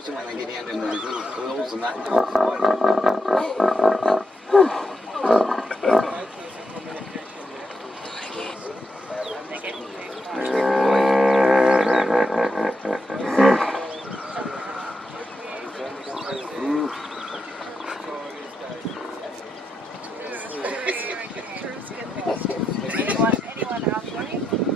pushing when I get in them little clothes and that. Anyone out there?